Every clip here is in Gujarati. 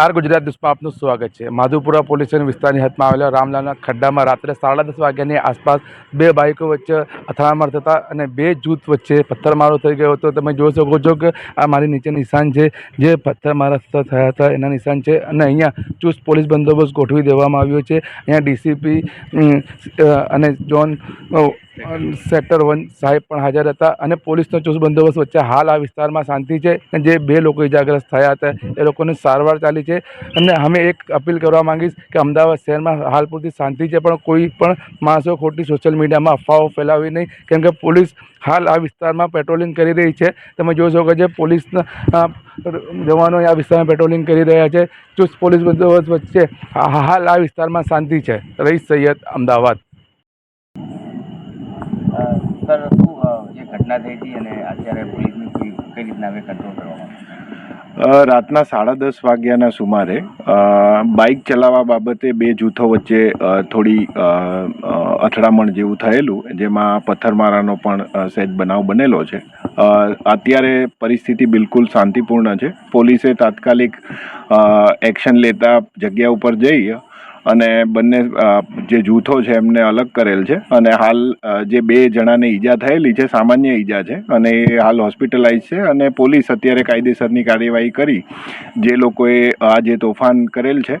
આર ગુજરાત ન્યૂઝમાં આપનું સ્વાગત છે। માધુપુરા પોલીસ સ્ટેશન વિસ્તારની હદમાં આવેલા રામલાલના ખડ્ડામાં રાત્રે 10:30 વાગ્યાની આસપાસ બે બાઇકો વચ્ચે અથડામણ થતાં અને બે જૂથ વચ્ચે પથ્થરમારો થઈ ગયો હતો। તમે જોઈ શકો છો કે આ મારી નીચે નિશાન છે જે પથ્થરમારા થયા હતા એના નિશાન છે અને અહીંયા ચુસ્ત પોલીસ બંદોબસ્ત ગોઠવી દેવામાં આવ્યો છે। અહીંયા ડીસીપી અને જોન સેક્ટર 1 સાહેબ પણ હાજર હતા અને પોલીસનો ચુસ્ત બંદોબસ્ત વચ્ચે હાલ આ વિસ્તારમાં શાંતિ છે। જે બે લોકો ઇજાગ્રસ્ત થયા હતા એ લોકોની સારવાર ચાલી છે અને અમે એક અપીલ કરવા માંગીશ કે અમદાવાદ શહેરમાં હાલ પૂરતી શાંતિ છે, પણ કોઈ પણ માણસો ખોટી સોશિયલ મીડિયામાં અફવાઓ ફેલાવી નહીં, કેમ કે પોલીસ હાલ આ વિસ્તારમાં પેટ્રોલિંગ કરી રહી છે। તમે જોઈ શકો છો પોલીસના જવાનો આ વિસ્તારમાં પેટ્રોલિંગ કરી રહ્યા છે। ચુસ્ત પોલીસ બંદોબસ્ત વચ્ચે હાલ આ વિસ્તારમાં શાંતિ છે। રઈસ સૈયદ, અમદાવાદ। સર, શું જે ઘટના થઈ હતી અને અત્યારે પોલીસની કઈ રીતના હવે કંટ્રોલ કરવામાં? રાતના 10:30 વાગ્યાના સુમારે બાઇક ચલાવવા બાબતે બે જૂથો વચ્ચે થોડી અથડામણ જેવું થયેલું, જેમાં પથ્થરમારાનો પણ સહેજ બનાવ બનેલો છે। અત્યારે પરિસ્થિતિ બિલકુલ શાંતિપૂર્ણ છે। પોલીસે તાત્કાલિક એક્શન લેતા જગ્યા ઉપર જઈ અને બંને જે જૂથો છે એમને અલગ કરેલ છે અને હાલ જે બે જણાને ઈજા થયેલી છે સામાન્ય ઈજા છે અને એ હાલ હોસ્પિટલાઇઝ છે અને પોલીસ અત્યારે કાયદેસરની કાર્યવાહી કરી જે લોકોએ આ જે તોફાન કરેલ છે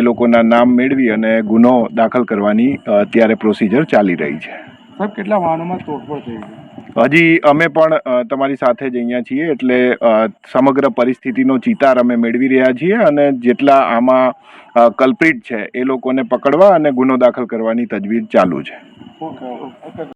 એ લોકોના નામ મેળવી અને ગુનો દાખલ કરવાની અત્યારે પ્રોસિજર ચાલી રહી છે। સાહેબ, કેટલા વાહનોમાં તોડફોડ થઈ છે? હજી અમે પણ તમારી સાથે જ અહીંયા છીએ, એટલે સમગ્ર પરિસ્થિતિનો ચિતાર અમે મેળવી રહ્યા છીએ અને જેટલા આમાં કલ્પ્રિટ છે એ લોકોને પકડવા અને ગુનો દાખલ કરવાની તજવીજ ચાલુ છે। ઓકે।